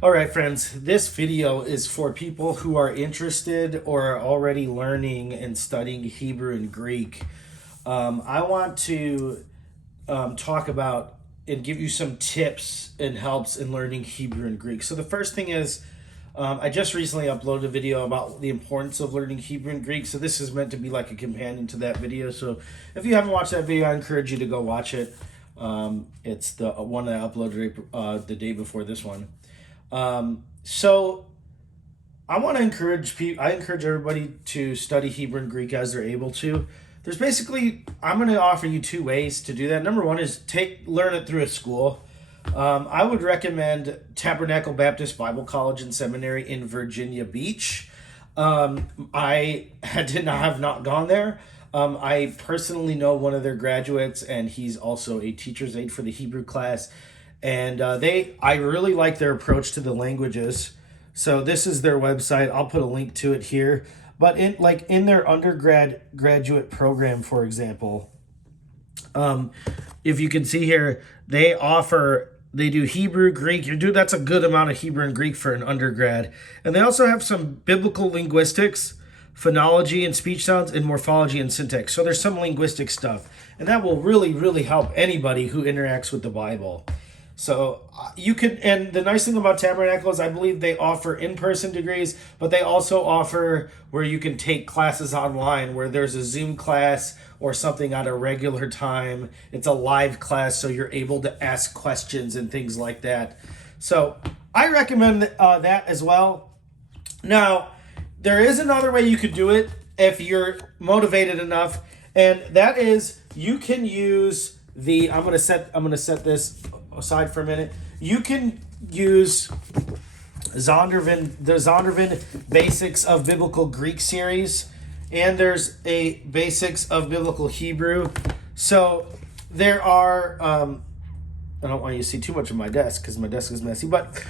All right, friends, this video is for people who are interested or are already learning and studying Hebrew and Greek. I want to talk about and give you some tips and helps in learning Hebrew and Greek. So the first thing is, I just recently uploaded a video about the importance of learning Hebrew and Greek. So this is meant to be like a companion to that video. So if you haven't watched that video, I encourage you to go watch it. It's the one that I uploaded the day before this one. So I want to encourage people. I encourage everybody to study Hebrew and Greek as they're able to. There's basically, I'm going to offer you two ways to do that. Number one is learn it through a school. I would recommend Tabernacle Baptist Bible College and Seminary in Virginia Beach. I have not gone there. I personally know one of their graduates, and he's also a teacher's aide for the Hebrew class. And I really like their approach to the languages. So this is their website. I'll put a link to it here. But in their graduate program, for example, if you can see here, they do Hebrew, Greek. That's a good amount of Hebrew and Greek for an undergrad. And they also have some biblical linguistics, phonology and speech sounds, and morphology and syntax. So there's some linguistic stuff. And that will really, really help anybody who interacts with the Bible. So you could, and the nice thing about Tabernacle is I believe they offer in-person degrees, but they also offer where you can take classes online, where there's a Zoom class or something at a regular time. It's a live class, so you're able to ask questions and things like that. So I recommend that as well. Now, there is another way you could do it if you're motivated enough, and that is you can use the, I'm gonna set this aside for a minute. You can use the Zondervan Basics of Biblical Greek series, and there's a Basics of Biblical Hebrew. So there are, I don't want you to see too much of my desk because my desk is messy, but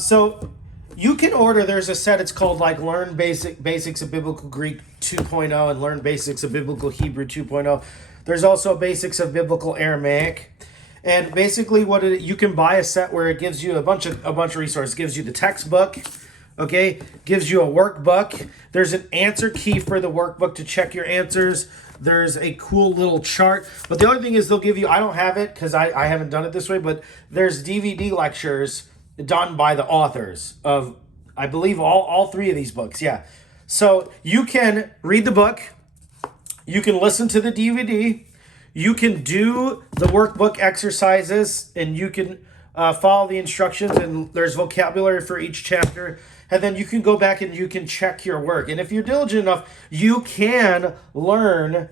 so you can order, there's a set, it's called like Learn Basics of Biblical Greek 2.0 and Learn Basics of Biblical Hebrew 2.0. There's also Basics of Biblical Aramaic. And basically you can buy a set where it gives you a bunch of resources. It gives you the textbook, okay? Gives you a workbook. There's an answer key for the workbook to check your answers. There's a cool little chart. But the other thing is they'll give you, I don't have it because I haven't done it this way, but there's DVD lectures done by the authors of, I believe, all three of these books, yeah. So you can read the book. You can listen to the DVD. You can do the workbook exercises, and you can follow the instructions, and there's vocabulary for each chapter. And then you can go back and you can check your work. And if you're diligent enough, you can learn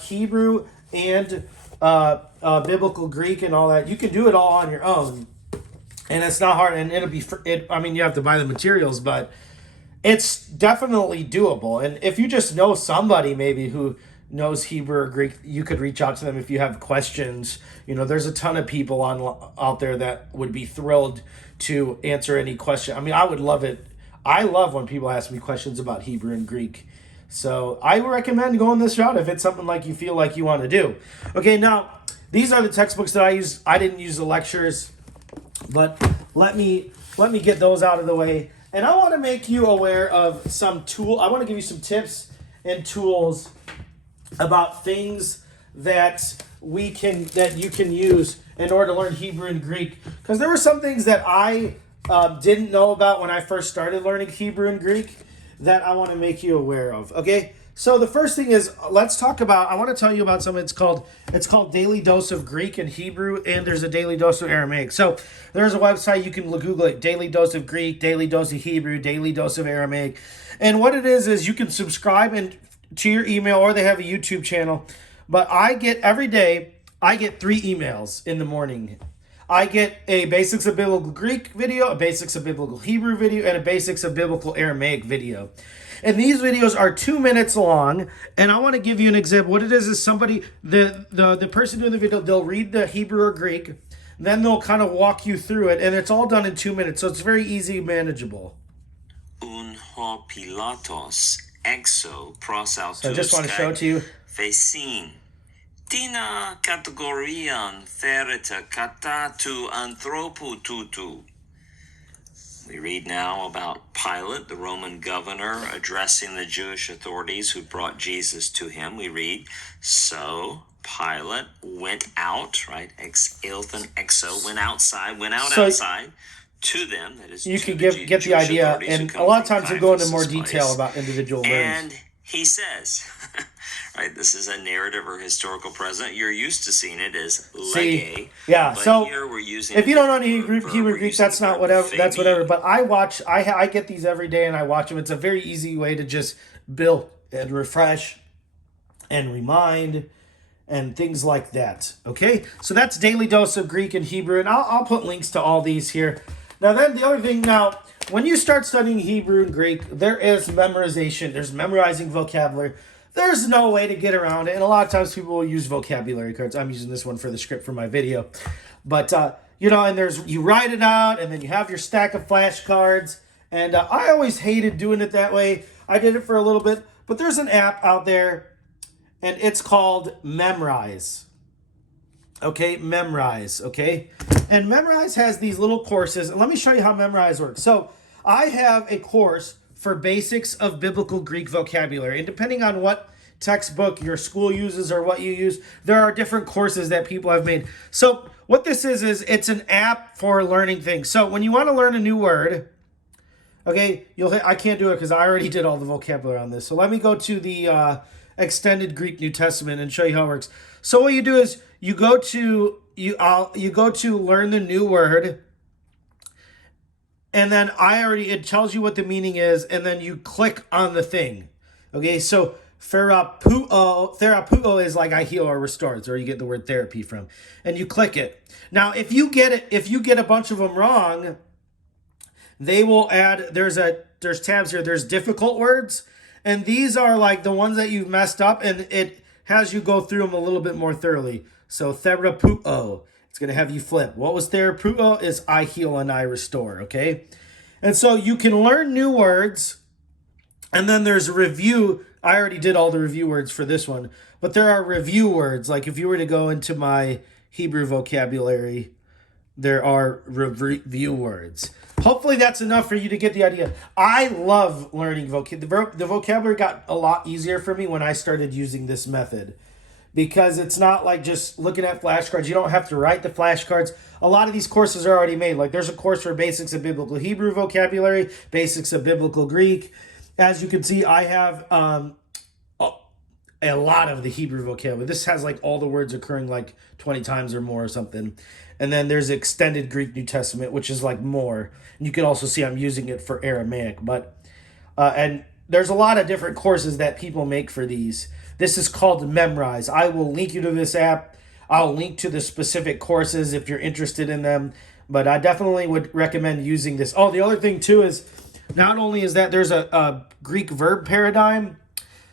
Hebrew and Biblical Greek and all that. You can do it all on your own. And it's not hard, and it'll be, you have to buy the materials, but it's definitely doable. And if you just know somebody maybe who knows Hebrew or Greek, you could reach out to them if you have questions. There's a ton of people out there that would be thrilled to answer any question. I would love it. I love when people ask me questions about Hebrew and Greek. So I recommend going this route if it's something like you feel like you want to do. Okay, now these are the textbooks that I use. I didn't use the lectures, but let me get those out of the way. And I want to make you aware of some I want to give you some tips and tools about things that you can use in order to learn Hebrew and Greek. Because there were some things that I didn't know about when I first started learning Hebrew and Greek that I want to make you aware of. Okay? So the first thing is, I want to tell you about something. It's called Daily Dose of Greek and Hebrew, and there's a Daily Dose of Aramaic. So there's a website, you can Google it, Daily Dose of Greek, Daily Dose of Hebrew, Daily Dose of Aramaic. And what it is you can subscribe to your email, or they have a YouTube channel. But every day, I get 3 emails in the morning. I get a Basics of Biblical Greek video, a Basics of Biblical Hebrew video, and a Basics of Biblical Aramaic video. And these videos are 2 minutes long, and I want to give you an example. What it is somebody, the person doing the video, they'll read the Hebrew or Greek, then they'll kind of walk you through it, and it's all done in 2 minutes, so it's very easy and manageable. Unho Pilatos exo prosautus. So I just want to show it to you. Facin. Tina categorian fereta kata tu anthropu tutu. We read now about Pilate, the Roman governor, addressing the Jewish authorities who brought Jesus to him. We read, so Pilate went out, right? Ex-ilthen exo, went outside, outside to them. That is, you can get the idea, and a lot of times we'll go into more detail about individual words. And he says, right, this is a narrative or historical present. You're used to seeing it as lege. Yeah, but so here we're using if you don't know any Hebrew Greek, that's not whatever. That's whatever. But I get these every day, and I watch them. It's a very easy way to just build and refresh and remind and things like that. Okay, so that's Daily Dose of Greek and Hebrew, and I'll put links to all these here. Now then, the other thing now, when you start studying Hebrew and Greek, there is memorization. There's memorizing vocabulary. There's no way to get around it. And a lot of times people will use vocabulary cards. I'm using this one for the script for my video. But, and you write it out, and then you have your stack of flashcards. And I always hated doing it that way. I did it for a little bit. But there's an app out there, and it's called Memrise. Okay, Memrise, okay? And Memrise has these little courses. And let me show you how Memrise works. So I have a course for basics of biblical Greek vocabulary. And depending on what textbook your school uses or what you use, there are different courses that people have made. So what this is it's an app for learning things. So when you want to learn a new word, okay, I can't do it because I already did all the vocabulary on this. So let me go to the extended Greek New Testament and show you how it works. So what you do is you go to learn the new word, and then it tells you what the meaning is, and then you click on the thing. Okay, so therapuo is like I heal or restore. It's where you get the word therapy from. And you click it. Now, if you get a bunch of them wrong, they will add, there's tabs here. There's difficult words, and these are like the ones that you've messed up, and it has you go through them a little bit more thoroughly. So therapuo, it's going to have you flip. What was therapuo is I heal and I restore, okay? And so you can learn new words, and then there's a review. I already did all the review words for this one, but there are review words. Like if you were to go into my Hebrew vocabulary, there are review words. Hopefully that's enough for you to get the idea. I love learning vocabulary. The vocabulary got a lot easier for me when I started using this method, because it's not like just looking at flashcards. You don't have to write the flashcards. A lot of these courses are already made. Like there's a course for basics of biblical Hebrew vocabulary, basics of biblical Greek. As you can see, I have a lot of the Hebrew vocabulary. This has like all the words occurring like 20 times or more or something. And then there's extended Greek New Testament, which is like more. And you can also see I'm using it for Aramaic. And there's a lot of different courses that people make for these. This is called Memrise. I will link you to this app. I'll link to the specific courses if you're interested in them. But I definitely would recommend using this. Oh, the other thing too is not only is that there's a Greek verb paradigm.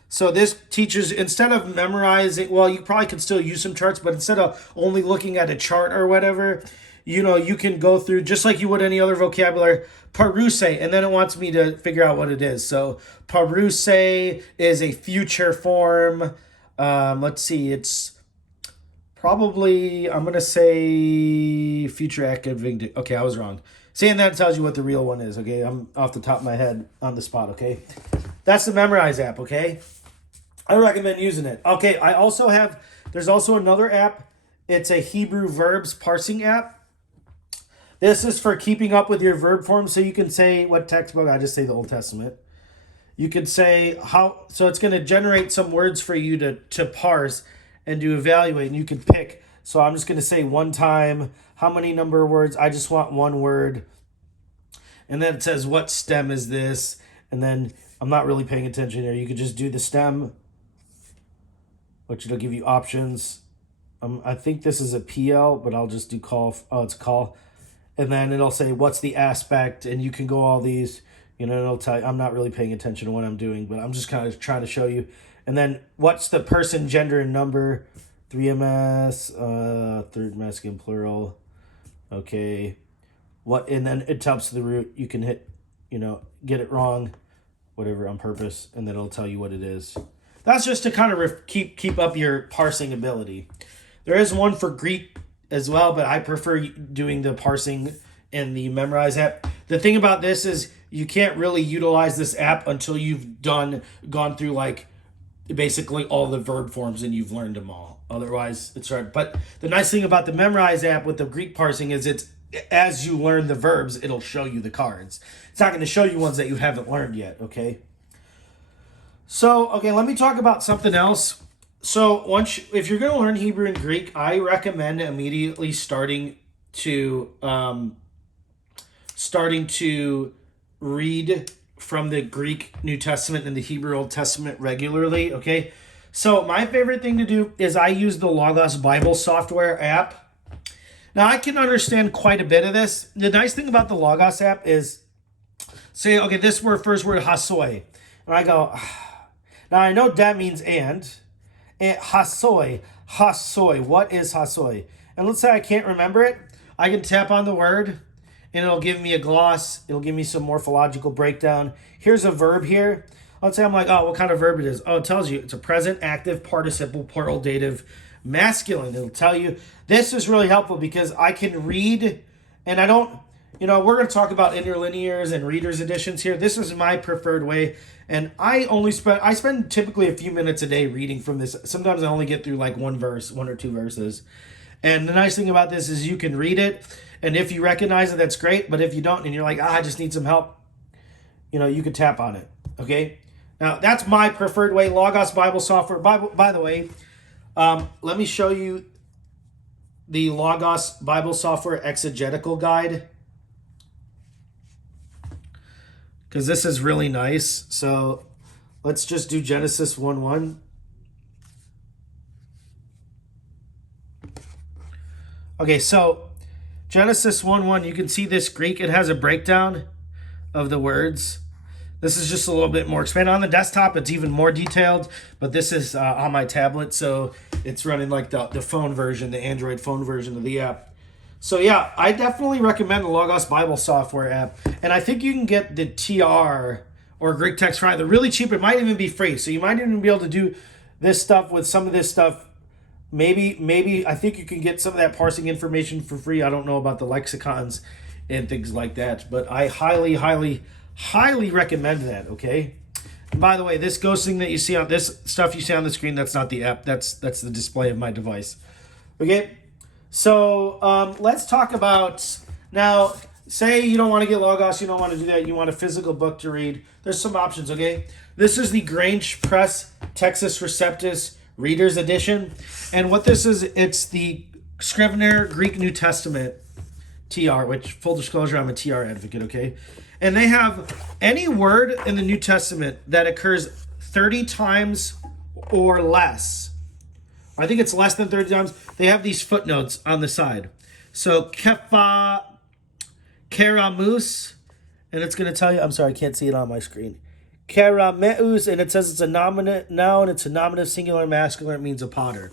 So this teaches, instead of memorizing, well, you probably could still use some charts, but instead of only looking at a chart or whatever, you can go through, just like you would any other vocabulary, paruse, and then it wants me to figure out what it is. So paruse is a future form. Let's see, it's probably, I'm going to say future active. Okay, I was wrong. Saying that tells you what the real one is, okay? I'm off the top of my head on the spot, okay? That's the Memrise app, okay? I recommend using it. Okay, there's also another app. It's a Hebrew verbs parsing app. This is for keeping up with your verb forms. So you can say what textbook, I just say the Old Testament. You could say so it's going to generate some words for you to parse and to evaluate, and you can pick. So I'm just going to say one time, how many number of words? I just want one word. And then it says, what stem is this? And then I'm not really paying attention here. You could just do the stem, which it'll give you options. I think this is a PL, but I'll just do call. Oh, it's call. And then it'll say, what's the aspect? And you can go all these, it'll tell you. I'm not really paying attention to what I'm doing, but I'm just kind of trying to show you. And then what's the person, gender, and number? 3MS, third masculine plural. Okay. And then it tells the root. You can hit, get it wrong, whatever, on purpose, and then it'll tell you what it is. That's just to kind of keep up your parsing ability. There is one for Greek as well, but I prefer doing the parsing in the Memrise app. The thing about this is you can't really utilize this app until you've gone through like basically all the verb forms and you've learned them all. Otherwise, it's hard. But the nice thing about the Memrise app with the Greek parsing is it's as you learn the verbs, it'll show you the cards. It's not going to show you ones that you haven't learned yet, okay? So, okay, let me talk about something else. So, if you're going to learn Hebrew and Greek, I recommend immediately starting to read from the Greek New Testament and the Hebrew Old Testament regularly, okay? So my favorite thing to do is I use the Logos Bible software app. Now I can understand quite a bit of this. The nice thing about the Logos app is, say, okay, this first word, hasoi. And I go, now I know that means and hasoi, what is hasoi? And let's say I can't remember it. I can tap on the word and it'll give me a gloss. It'll give me some morphological breakdown. Here's a verb here. Let's say I'm like, oh, what kind of verb it is? Oh, it tells you it's a present active participle plural dative masculine. It'll tell you. This is really helpful because I can read and I don't, we're going to talk about interlinears and reader's editions here. This is my preferred way. And I spend typically a few minutes a day reading from this. Sometimes I only get through like one or two verses. And the nice thing about this is you can read it. And if you recognize it, that's great. But if you don't and you're like, I just need some help, you can tap on it. Okay? Now, that's my preferred way. Logos Bible software. By the way, let me show you the Logos Bible software exegetical guide. Because this is really nice. So let's just do Genesis 1:1. Okay, so Genesis 1:1, you can see this Greek. It has a breakdown of the words. This is just a little bit more expanded. On the desktop, it's even more detailed, but this is on my tablet, so it's running like the phone version, the Android phone version of the app. So yeah, I definitely recommend the Logos Bible software app, and I think you can get the TR or Greek Text for either really cheap. It might even be free, so you might even be able to do this stuff with some of this stuff. Maybe I think you can get some of that parsing information for free. I don't know about the lexicons and things like that, but I highly recommend that, okay? And by the way, this ghosting that you see on this stuff you see on the screen, that's not the app. That's the display of my device. Okay? So let's talk about, now, say you don't want to get Logos, you don't want to do that, you want a physical book to read. There's some options, okay? This is the Grange Press Textus Receptus Reader's Edition. And what this is, it's the Scrivener Greek New Testament TR, which, full disclosure, I'm a TR advocate, okay? And they have any word in the New Testament that occurs 30 times or less. I think it's less than 30 times. They have these footnotes on the side. So, kefa, keramus, and it's going to tell you, I'm sorry, I can't see it on my screen. Kerameus, and it says it's a nominate noun, it's a nominative singular masculine, it means a potter.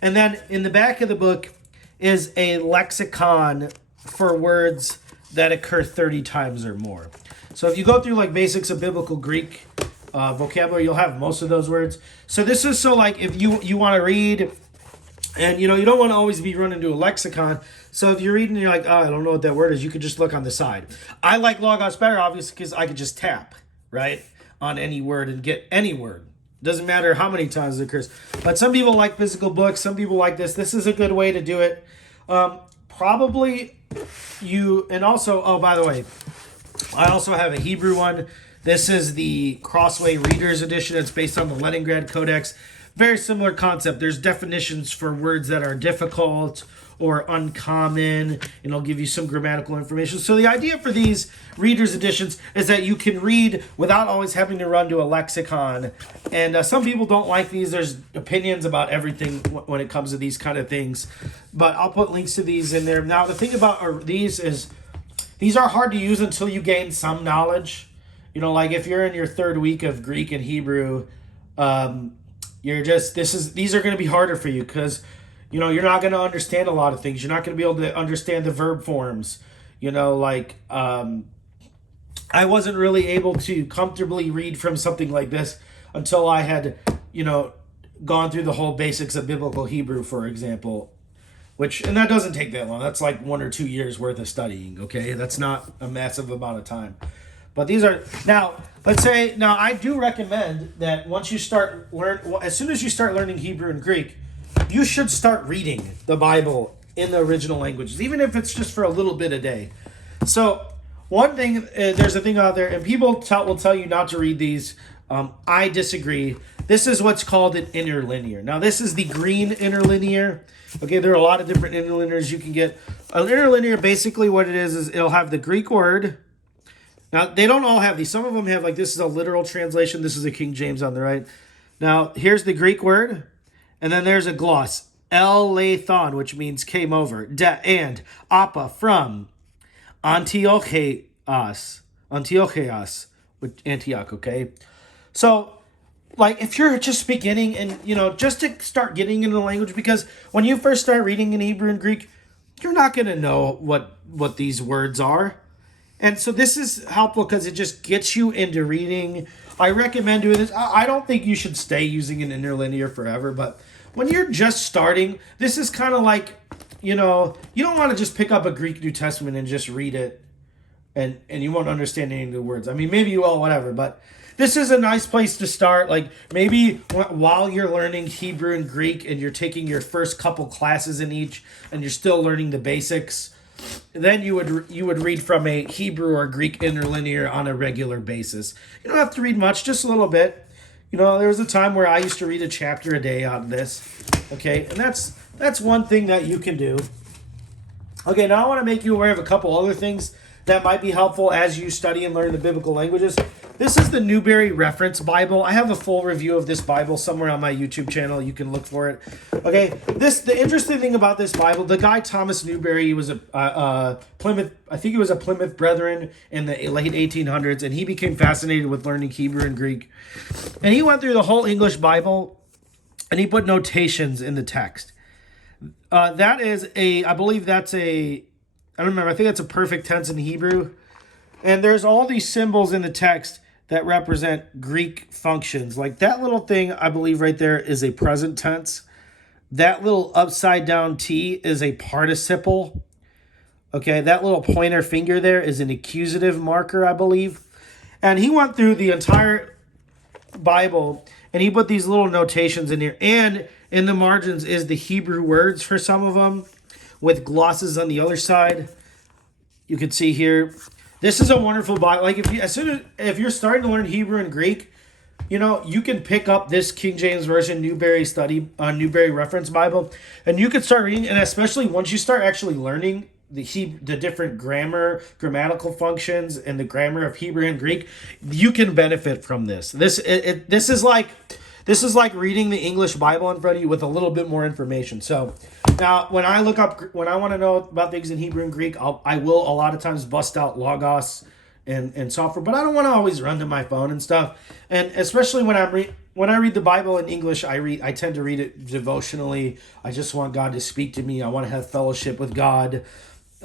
And then in the back of the book is a lexicon for words that occur 30 times or more. So if you go through like basics of biblical Greek vocabulary, you'll have most of those words. So this is so like if you want to read and you don't want to always be running to a lexicon. So if you're reading and you're like, oh, I don't know what that word is, you could just look on the side. I like Logos better, obviously, because I could just tap, right, on any word and get any word. Doesn't matter how many times it occurs. But some people like physical books. Some people like this. This is a good way to do it. Probably and also, oh, by the way, I also have a Hebrew one. This is the Crossway Reader's Edition. It's based on the Leningrad Codex. Very similar concept. There's definitions for words that are difficult or uncommon, and it'll give you some grammatical information. So the idea for these reader's editions is that you can read without always having to run to a lexicon. And some people don't like these. There's opinions about everything when it comes to these kind of things. But I'll put links to these in there. Now, the thing about these is these are hard to use until you gain some knowledge. Like if you're in your third week of Greek and Hebrew, these are going to be harder for you because you're not going to understand a lot of things. You're not going to be able to understand the verb forms. I wasn't really able to comfortably read from something like this until I had, gone through the whole basics of biblical Hebrew, for example. and that doesn't take that long. That's like 1 or 2 years worth of studying, okay? That's not a massive amount of time. But these are, now, I do recommend that once you as soon as you start learning Hebrew and Greek, you should start reading the Bible in the original languages, even if it's just for a little bit a day. So, one thing, there's a thing out there, and people will tell you not to read these. I disagree. This is what's called an interlinear. Now, this is the green interlinear. Okay, there are a lot of different interlinears you can get. An interlinear, basically what it is it'll have the Greek word. Now, they don't all have these. Some of them have, like, this is a literal translation. This is a King James on the right. Now, here's the Greek word, and then there's a gloss. Eleithon, which means came over. And appa, from. Antiochios, with Antioch, okay? So, like, if you're just beginning and, just to start getting into the language, because when you first start reading in Hebrew and Greek, you're not going to know what these words are. And so this is helpful because it just gets you into reading. I recommend doing this. I don't think you should stay using an interlinear forever, but when you're just starting, this is kind of like, you don't want to just pick up a Greek New Testament and just read it and you won't understand any of the words. I mean, maybe you will, whatever, but this is a nice place to start. Like, maybe while you're learning Hebrew and Greek and you're taking your first couple classes in each and you're still learning the basics, then you would read from a Hebrew or Greek interlinear on a regular basis. You don't have to read much, just a little bit. There was a time where I used to read a chapter a day out of this. Okay, and that's one thing that you can do. Okay, now I want to make you aware of a couple other things that might be helpful as you study and learn the biblical languages. This is the Newberry Reference Bible. I have a full review of this Bible somewhere on my YouTube channel. You can look for it. Okay, the interesting thing about this Bible, the guy Thomas Newberry, he was a Plymouth, I think he was a Plymouth Brethren in the late 1800s, and he became fascinated with learning Hebrew and Greek. And he went through the whole English Bible, and he put notations in the text. I believe that's I don't remember, I think that's a perfect tense in Hebrew. And there's all these symbols in the text that represent Greek functions. Like that little thing, I believe right there is a present tense. That little upside down T is a participle. Okay, that little pointer finger there is an accusative marker, I believe. And he went through the entire Bible and he put these little notations in here. And in the margins is the Hebrew words for some of them with glosses on the other side. You can see here. This is a wonderful Bible. Like if you're starting to learn Hebrew and Greek, you can pick up this King James Version Newberry Reference Bible, and you can start reading. And especially once you start actually learning the different grammatical functions and the grammar of Hebrew and Greek, you can benefit from this. This is like reading the English Bible in front of you with a little bit more information. So now, when I want to know about things in Hebrew and Greek, I will a lot of times bust out Logos and software, but I don't want to always run to my phone and stuff. And especially when I read the Bible in English, I tend to read it devotionally. I just want God to speak to me. I want to have fellowship with God.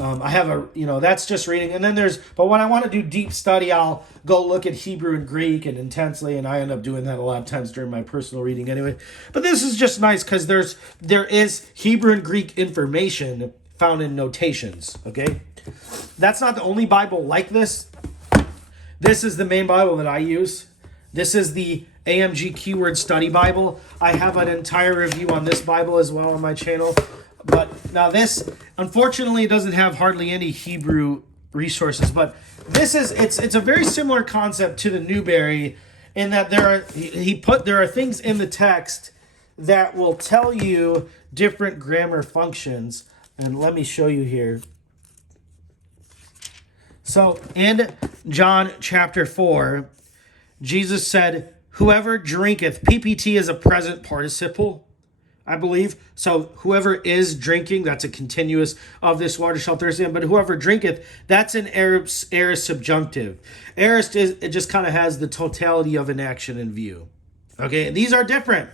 I have that's just reading. And then but when I want to do deep study, I'll go look at Hebrew and Greek and intensely, and I end up doing that a lot of times during my personal reading anyway. But this is just nice because there is Hebrew and Greek information found in notations, okay? That's not the only Bible like this. This is the main Bible that I use. This is the AMG Keyword Study Bible. I have an entire review on this Bible as well on my channel. But now this, unfortunately, doesn't have hardly any Hebrew resources. But it's a very similar concept to the Newberry in that there are things in the text that will tell you different grammar functions. And let me show you here. So in John chapter 4, Jesus said, "Whoever drinketh," PPT is a present participle, I believe. So whoever is drinking, that's a continuous of this water shall thirst again. But whoever drinketh, that's an aorist subjunctive. Aorist it just kind of has the totality of an action in view. Okay, these are different.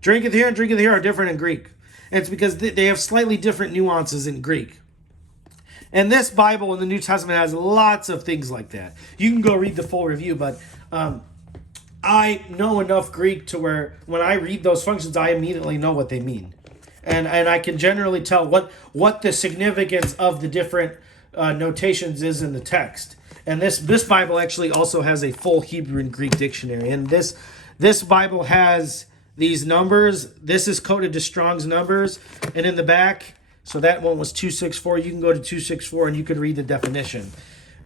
Drinketh here and drinketh here are different in Greek. And it's because they have slightly different nuances in Greek. And this Bible in the New Testament has lots of things like that. You can go read the full review, but I know enough Greek to where when I read those functions, I immediately know what they mean. and I can generally tell what the significance of the different notations is in the text. And this Bible actually also has a full Hebrew and Greek dictionary. And this Bible has these numbers. This is coded to Strong's numbers. And in the back, so that one was 264. You can go to 264 and you can read the definition.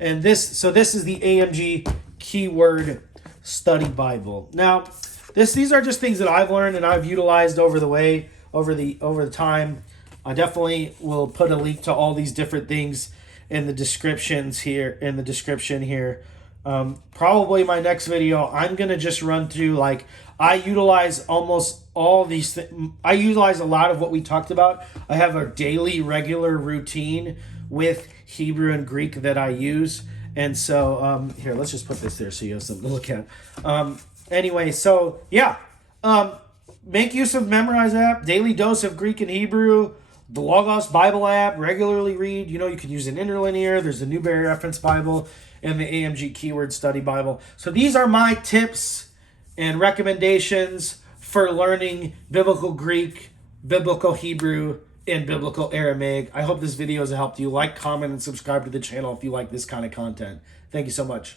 And this is the AMG Keyword Study Bible. Now, these are just things that I've learned and I've utilized over the time. I definitely will put a link to all these different things in the description here. Probably my next video, I'm gonna just run through, like, I utilize almost all these I utilize a lot of what we talked about. I have a daily regular routine with Hebrew and Greek that I use. And so here, let's just put this there so you have something to look at. Anyway, so yeah, make use of Memrise App, daily dose of Greek and Hebrew, the Logos Bible app, regularly read. You can use an interlinear. There's the Newberry Reference Bible and the AMG Keyword Study Bible. So these are my tips and recommendations for learning biblical Greek, biblical Hebrew, and biblical Aramaic. I hope this video has helped you. Like, comment, and subscribe to the channel if you like this kind of content. Thank you so much.